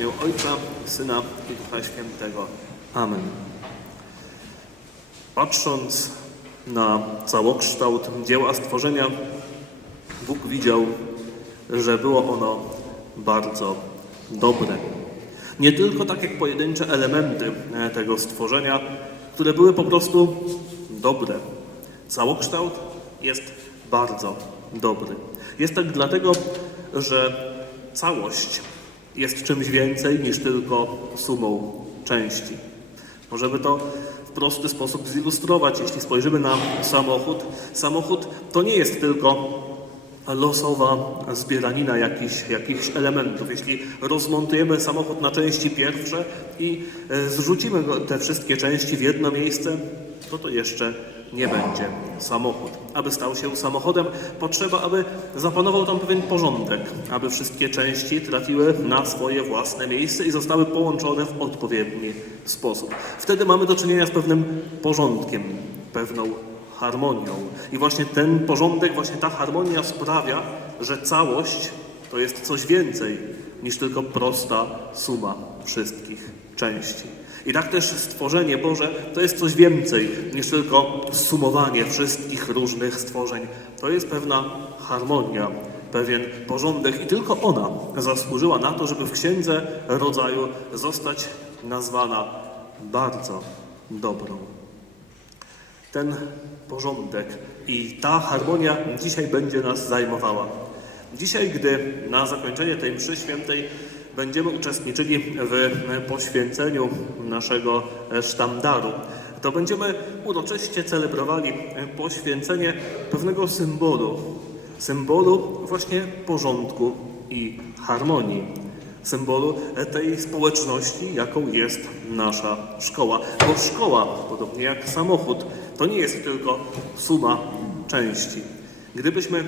imię Ojca, Syna i Ducha Świętego. Amen. Patrząc na całokształt dzieła stworzenia, Bóg widział, że było ono bardzo dobre. Nie tylko tak jak pojedyncze elementy e, tego stworzenia, które były po prostu dobre. Całokształt jest bardzo dobry. Jest tak dlatego, że całość jest czymś więcej niż tylko sumą części. Możemy to w prosty sposób zilustrować. Jeśli spojrzymy na samochód, samochód to nie jest tylko losowa zbieranina jakichś, jakichś elementów. Jeśli rozmontujemy samochód na części pierwsze i e, zrzucimy te wszystkie części w jedno miejsce, to to jeszcze nie będzie samochód. Aby stał się samochodem, potrzeba, aby zapanował tam pewien porządek, aby wszystkie części trafiły na swoje własne miejsce i zostały połączone w odpowiedni sposób. Wtedy mamy do czynienia z pewnym porządkiem, pewną harmonią. I właśnie ten porządek, właśnie ta harmonia sprawia, że całość to jest coś więcej niż tylko prosta suma wszystkich części. I tak też stworzenie Boże to jest coś więcej niż tylko sumowanie wszystkich różnych stworzeń. To jest pewna harmonia, pewien porządek i tylko ona zasłużyła na to, żeby w Księdze Rodzaju zostać nazwana bardzo dobrą ten porządek i ta harmonia dzisiaj będzie nas zajmowała. Dzisiaj, gdy na zakończenie tej mszy świętej będziemy uczestniczyli w poświęceniu naszego sztandaru, to będziemy uroczyście celebrowali poświęcenie pewnego symbolu, symbolu właśnie porządku i harmonii symbolu tej społeczności, jaką jest nasza szkoła. Bo szkoła, podobnie jak samochód, to nie jest tylko suma części. Gdybyśmy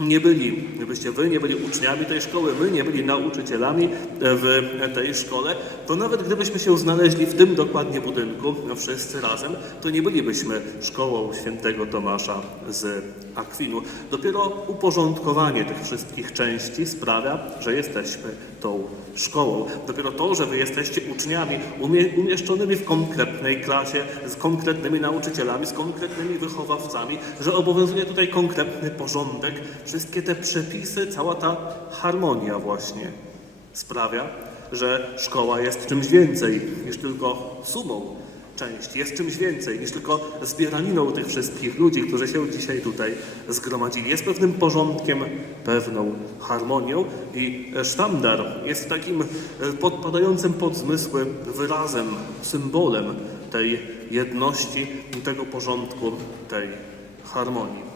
nie byli, gdybyście wy nie byli uczniami tej szkoły, my nie byli nauczycielami w tej szkole, to nawet gdybyśmy się znaleźli w tym dokładnie budynku, no wszyscy razem, to nie bylibyśmy szkołą świętego Tomasza z Akwinu. Dopiero uporządkowanie tych wszystkich części sprawia, że jesteśmy tą szkołą. Dopiero to, że wy jesteście uczniami umie, umieszczonymi w konkretnej klasie, z konkretnymi nauczycielami, z konkretnymi wychowawcami, że obowiązuje tutaj konkretny porządek, wszystkie te przepisy, cała ta harmonia właśnie sprawia, że szkoła jest czymś więcej niż tylko sumą części, jest czymś więcej niż tylko zbieraniną tych wszystkich ludzi, którzy się dzisiaj tutaj zgromadzili. Jest pewnym porządkiem, pewną harmonią i sztandar jest takim podpadającym pod zmysły wyrazem, symbolem tej jedności, tego porządku, tej harmonii.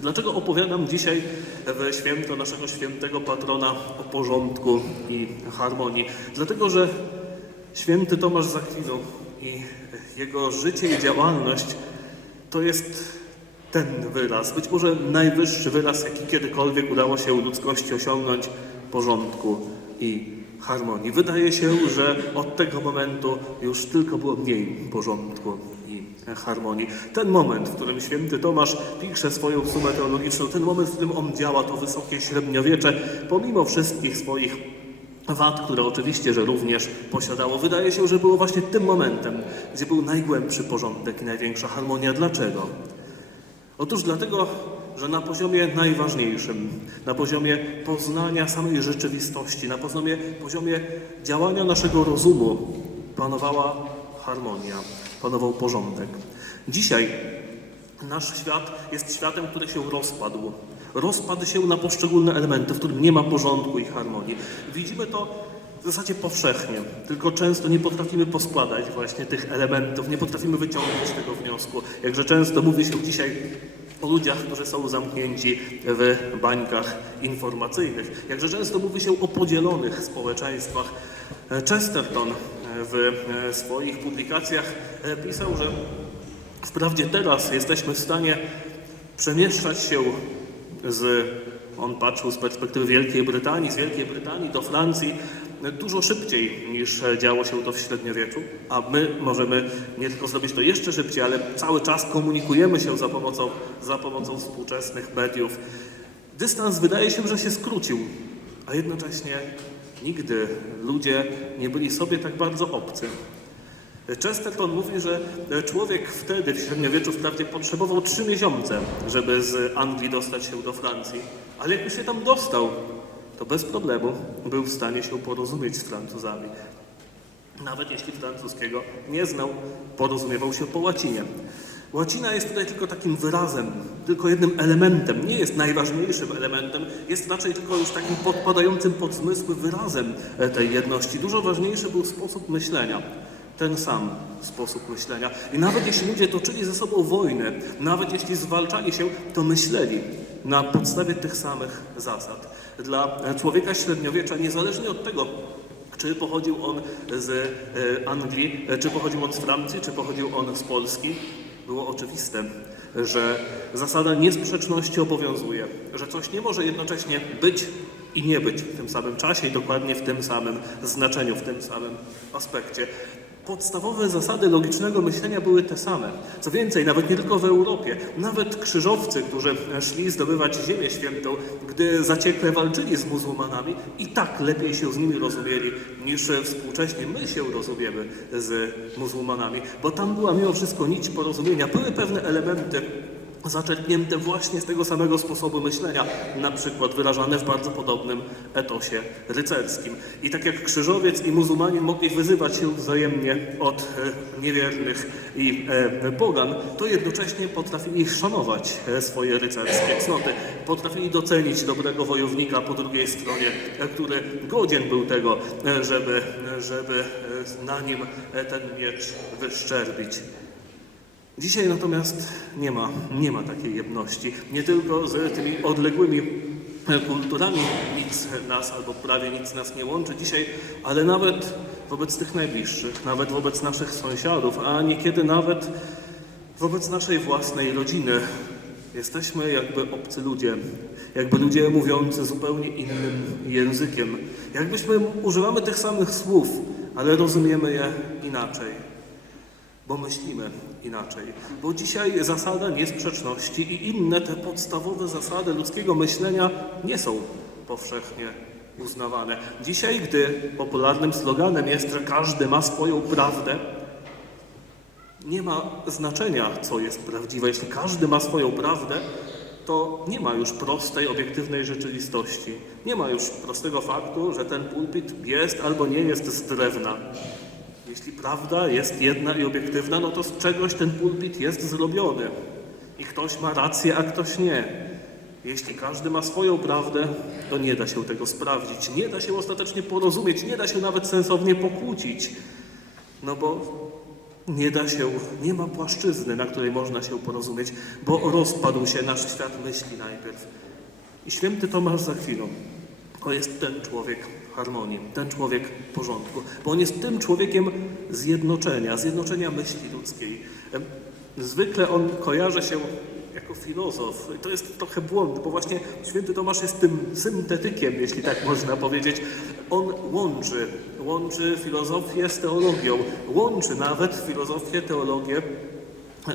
Dlaczego opowiadam dzisiaj w święto naszego świętego patrona o porządku i harmonii? Dlatego, że święty Tomasz z Akwinu i jego życie i działalność to jest ten wyraz, być może najwyższy wyraz, jaki kiedykolwiek udało się ludzkości osiągnąć porządku i harmonii. Wydaje się, że od tego momentu już tylko było mniej porządku harmonii. Ten moment, w którym święty Tomasz pisze swoją sumę teologiczną, ten moment, w którym on działa, to wysokie średniowiecze, pomimo wszystkich swoich wad, które oczywiście, że również posiadało, wydaje się, że było właśnie tym momentem, gdzie był najgłębszy porządek i największa harmonia. Dlaczego? Otóż dlatego, że na poziomie najważniejszym, na poziomie poznania samej rzeczywistości, na poziomie, poziomie działania naszego rozumu panowała harmonia, panował porządek. Dzisiaj nasz świat jest światem, który się rozpadł. Rozpadł się na poszczególne elementy, w którym nie ma porządku i harmonii. Widzimy to w zasadzie powszechnie, tylko często nie potrafimy poskładać właśnie tych elementów, nie potrafimy wyciągnąć tego wniosku. Jakże często mówi się dzisiaj o ludziach, którzy są zamknięci w bańkach informacyjnych. Jakże często mówi się o podzielonych społeczeństwach. Chesterton w swoich publikacjach pisał, że wprawdzie teraz jesteśmy w stanie przemieszczać się z, on patrzył z perspektywy Wielkiej Brytanii, z Wielkiej Brytanii do Francji dużo szybciej niż działo się to w średniowieczu, a my możemy nie tylko zrobić to jeszcze szybciej, ale cały czas komunikujemy się za pomocą, za pomocą współczesnych mediów. Dystans wydaje się, że się skrócił, a jednocześnie Nigdy ludzie nie byli sobie tak bardzo obcy. Chesterton mówi, że człowiek wtedy w średniowieczu wprawdzie potrzebował trzy miesiące, żeby z Anglii dostać się do Francji, ale jak już się tam dostał, to bez problemu był w stanie się porozumieć z Francuzami. Nawet jeśli francuskiego nie znał, porozumiewał się po łacinie. Łacina jest tutaj tylko takim wyrazem, tylko jednym elementem, nie jest najważniejszym elementem, jest raczej tylko już takim podpadającym pod zmysły wyrazem e, tej jedności. Dużo ważniejszy był sposób myślenia. Ten sam sposób myślenia. I nawet jeśli ludzie toczyli ze sobą wojnę, nawet jeśli zwalczali się, to myśleli na podstawie tych samych zasad. Dla człowieka średniowiecza, niezależnie od tego, czy pochodził on z e, Anglii, e, czy pochodził on z Francji, czy pochodził on z Polski, było oczywiste, że zasada niesprzeczności obowiązuje, że coś nie może jednocześnie być i nie być w tym samym czasie i dokładnie w tym samym znaczeniu, w tym samym aspekcie. Podstawowe zasady logicznego myślenia były te same. Co więcej, nawet nie tylko w Europie, nawet krzyżowcy, którzy szli zdobywać Ziemię Świętą, gdy zaciekle walczyli z muzułmanami, i tak lepiej się z nimi rozumieli niż współcześnie my się rozumiemy z muzułmanami, bo tam była mimo wszystko nić porozumienia. Były pewne elementy zaczerpnięte właśnie z tego samego sposobu myślenia, na przykład wyrażane w bardzo podobnym etosie rycerskim. I tak jak krzyżowiec i muzułmanin mogli wyzywać się wzajemnie od e, niewiernych i e, pogan, to jednocześnie potrafili szanować e, swoje rycerskie cnoty, potrafili docenić dobrego wojownika po drugiej stronie, który godzien był tego, żeby, żeby na nim ten miecz wyszczerbić. Dzisiaj natomiast nie ma, nie ma takiej jedności. Nie tylko z tymi odległymi kulturami nic nas albo prawie nic nas nie łączy dzisiaj, ale nawet wobec tych najbliższych, nawet wobec naszych sąsiadów, a niekiedy nawet wobec naszej własnej rodziny. Jesteśmy jakby obcy ludzie, jakby ludzie mówiący zupełnie innym językiem. Jakbyśmy używamy tych samych słów, ale rozumiemy je inaczej bo myślimy inaczej. Bo dzisiaj zasada niesprzeczności i inne te podstawowe zasady ludzkiego myślenia nie są powszechnie uznawane. Dzisiaj, gdy popularnym sloganem jest, że każdy ma swoją prawdę, nie ma znaczenia, co jest prawdziwe. Jeśli każdy ma swoją prawdę, to nie ma już prostej, obiektywnej rzeczywistości. Nie ma już prostego faktu, że ten pulpit jest albo nie jest z drewna. Jeśli prawda jest jedna i obiektywna, no to z czegoś ten pulpit jest zrobiony. I ktoś ma rację, a ktoś nie. Jeśli każdy ma swoją prawdę, to nie da się tego sprawdzić. Nie da się ostatecznie porozumieć, nie da się nawet sensownie pokłócić. No bo nie da się, nie ma płaszczyzny, na której można się porozumieć, bo rozpadł się nasz świat myśli najpierw. I święty Tomasz za chwilę to jest ten człowiek harmonii, ten człowiek porządku, bo on jest tym człowiekiem zjednoczenia, zjednoczenia myśli ludzkiej. Zwykle on kojarzy się jako filozof. To jest trochę błąd, bo właśnie święty Tomasz jest tym syntetykiem, jeśli tak można powiedzieć. On łączy, łączy filozofię z teologią, łączy nawet filozofię, teologię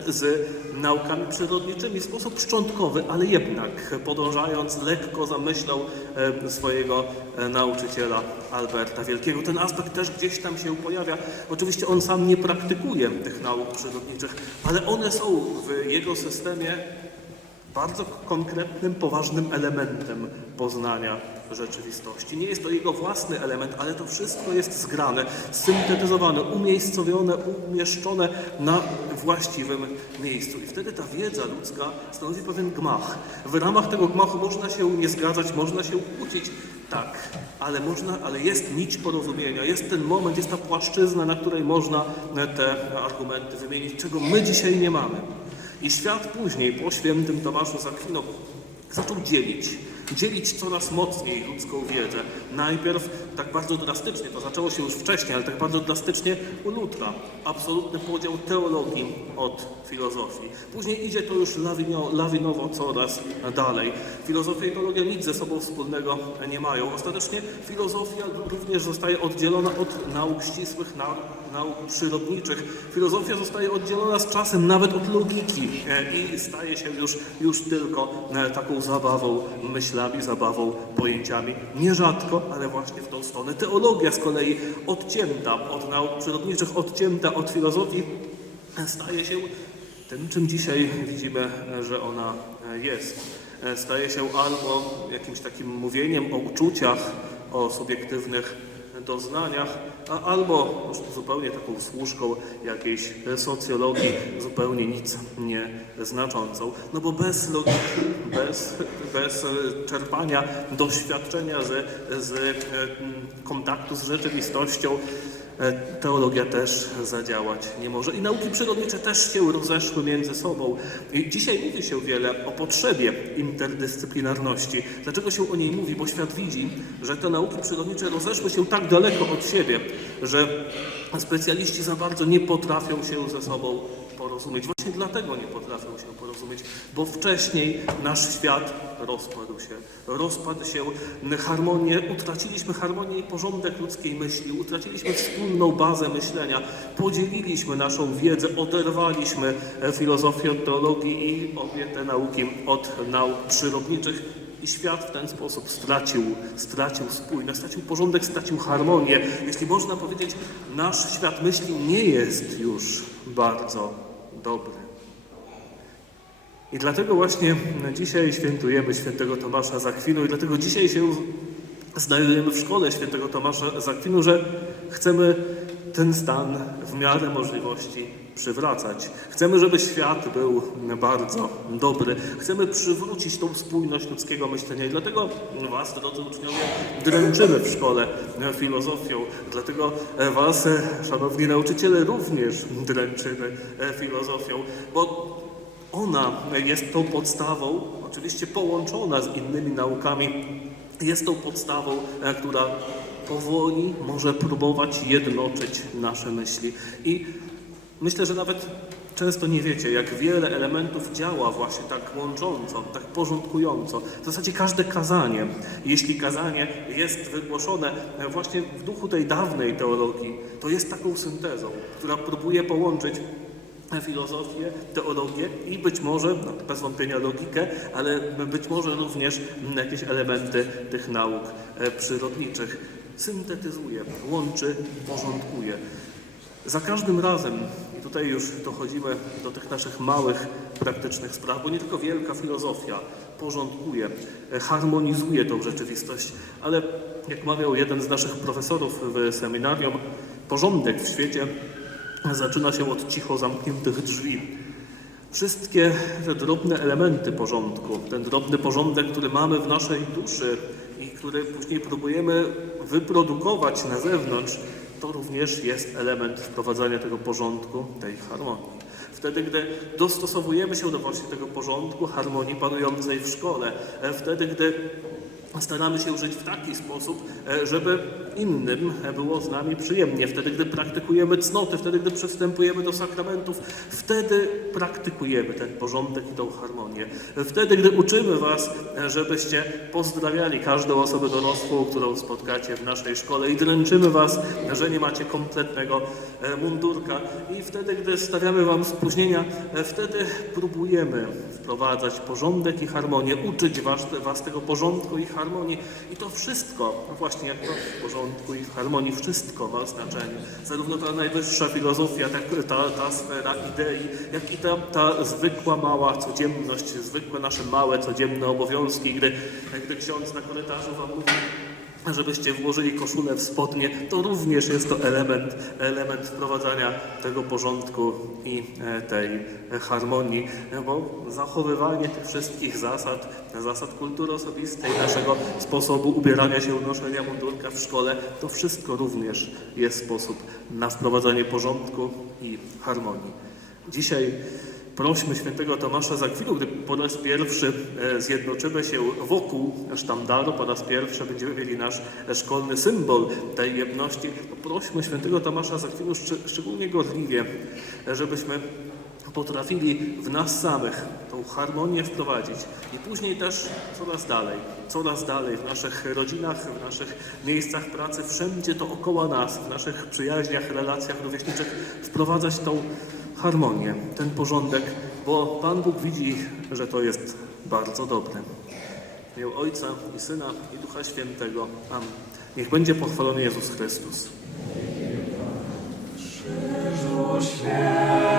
z naukami przyrodniczymi w sposób szczątkowy, ale jednak podążając lekko za myślą e, swojego e, nauczyciela Alberta Wielkiego. Ten aspekt też gdzieś tam się pojawia. Oczywiście on sam nie praktykuje tych nauk przyrodniczych, ale one są w jego systemie bardzo konkretnym, poważnym elementem poznania rzeczywistości. Nie jest to jego własny element, ale to wszystko jest zgrane, syntetyzowane, umiejscowione, umieszczone na właściwym miejscu. I wtedy ta wiedza ludzka stanowi pewien gmach. W ramach tego gmachu można się nie zgadzać, można się kłócić, tak, ale można, ale jest nić porozumienia, jest ten moment, jest ta płaszczyzna, na której można te argumenty wymienić, czego my dzisiaj nie mamy. I świat później, po świętym Tomaszu z Akwinu, zaczął dzielić. Dzielić coraz mocniej ludzką wiedzę. Najpierw tak bardzo drastycznie, to zaczęło się już wcześniej, ale tak bardzo drastycznie u Lutra. Absolutny podział teologii od filozofii. Później idzie to już lawino, lawinowo coraz dalej. Filozofia i teologia nic ze sobą wspólnego nie mają. Ostatecznie filozofia również zostaje oddzielona od nauk ścisłych, nauk, nauk przyrodniczych. Filozofia zostaje oddzielona z czasem nawet od logiki e, i staje się już, już tylko e, taką zabawą myślami, zabawą, pojęciami. Nierzadko, ale właśnie w tą stronę. Teologia z kolei odcięta od nauk przyrodniczych, odcięta od filozofii, staje się tym, czym dzisiaj widzimy, że ona jest. Staje się albo jakimś takim mówieniem o uczuciach, o subiektywnych doznaniach, a albo zupełnie taką służką jakiejś socjologii, zupełnie nic nie znaczącą. No bo bez logiki, bez, bez e, czerpania doświadczenia z, z e, kontaktu z rzeczywistością, teologia też zadziałać nie może. I nauki przyrodnicze też się rozeszły między sobą. I dzisiaj mówi się wiele o potrzebie interdyscyplinarności. Dlaczego się o niej mówi? Bo świat widzi, że te nauki przyrodnicze rozeszły się tak daleko od siebie, że specjaliści za bardzo nie potrafią się ze sobą porozumieć. Właśnie dlatego nie potrafią się porozumieć, bo wcześniej nasz świat rozpadł się. Rozpadł się harmonię, utraciliśmy harmonię i porządek ludzkiej myśli, utraciliśmy wspólną bazę myślenia, podzieliliśmy naszą wiedzę, oderwaliśmy filozofię od teologii i obie te nauki od nauk przyrodniczych. I świat w ten sposób stracił, stracił spójność, stracił porządek, stracił harmonię. Jeśli można powiedzieć, nasz świat myśli nie jest już bardzo dobry. I dlatego właśnie dzisiaj świętujemy świętego Tomasza z Akwinu i dlatego dzisiaj się znajdujemy w szkole świętego Tomasza z Akwinu, że chcemy ten stan w miarę możliwości przywracać. Chcemy, żeby świat był bardzo dobry. Chcemy przywrócić tą spójność ludzkiego myślenia i dlatego Was, drodzy uczniowie, dręczymy w szkole filozofią. Dlatego Was, szanowni nauczyciele, również dręczymy filozofią, bo ona jest tą podstawą, oczywiście połączona z innymi naukami, jest tą podstawą, która powoli może próbować jednoczyć nasze myśli. I myślę, że nawet często nie wiecie, jak wiele elementów działa właśnie tak łącząco, tak porządkująco. W zasadzie każde kazanie, jeśli kazanie jest wygłoszone właśnie w duchu tej dawnej teologii, to jest taką syntezą, która próbuje połączyć filozofię, teologię i być może, no, bez wątpienia logikę, ale być może również jakieś elementy tych nauk e, przyrodniczych. Syntetyzuje, łączy, porządkuje. Za każdym razem, i tutaj już dochodzimy do tych naszych małych, praktycznych spraw, bo nie tylko wielka filozofia porządkuje, harmonizuje tą rzeczywistość, ale jak mawiał jeden z naszych profesorów w seminarium, porządek w świecie zaczyna się od cicho zamkniętych drzwi. Wszystkie te drobne elementy porządku, ten drobny porządek, który mamy w naszej duszy i który później próbujemy wyprodukować na zewnątrz, to również jest element wprowadzania tego porządku, tej harmonii. Wtedy, gdy dostosowujemy się do właśnie tego porządku, harmonii panującej w szkole, e, wtedy, gdy staramy się żyć w taki sposób, e, żeby innym było z nami przyjemnie. Wtedy, gdy praktykujemy cnoty, wtedy, gdy przystępujemy do sakramentów, wtedy praktykujemy ten porządek i tą harmonię. Wtedy, gdy uczymy Was, e, żebyście pozdrawiali każdą osobę dorosłą, którą spotkacie w naszej szkole i dręczymy Was, że nie macie kompletnego e, mundurka. I wtedy, gdy stawiamy Wam spóźnienia, wtedy próbujemy wprowadzać porządek i harmonię, uczyć Was, was tego porządku i harmonii. I to wszystko, właśnie jak to w porządku i w harmonii, wszystko ma znaczenie. Zarówno ta najwyższa filozofia, tak, ta, ta sfera idei, jak i ta, ta zwykła, mała codzienność, zwykłe nasze małe, codzienne obowiązki, gdy, gdy ksiądz na korytarzu Wam mówi, żebyście włożyli koszulę w spodnie, to również jest to element, element wprowadzania tego porządku i e, tej harmonii, bo zachowywanie tych wszystkich zasad, zasad kultury osobistej, naszego sposobu ubierania się, noszenia mundurka w szkole, to wszystko również jest sposób na wprowadzanie porządku i harmonii. Dzisiaj Prośmy świętego Tomasza z Akwinu, gdy po raz pierwszy e, zjednoczymy się wokół sztandaru, po raz pierwszy będziemy mieli nasz szkolny symbol tej jedności, prośmy świętego Tomasza z Akwinu szcz- szczególnie gorliwie, e, żebyśmy potrafili w nas samych tą harmonię wprowadzić i później też coraz dalej, coraz dalej w naszych rodzinach, w naszych miejscach pracy, wszędzie to około nas, w naszych przyjaźniach, relacjach rówieśniczych wprowadzać tą harmonię, ten porządek, bo Pan Bóg widzi, że to jest bardzo dobre. W imię Ojca i Syna i Ducha Świętego. Amen. Niech będzie pochwalony Jezus Chrystus. Krzyżu święty.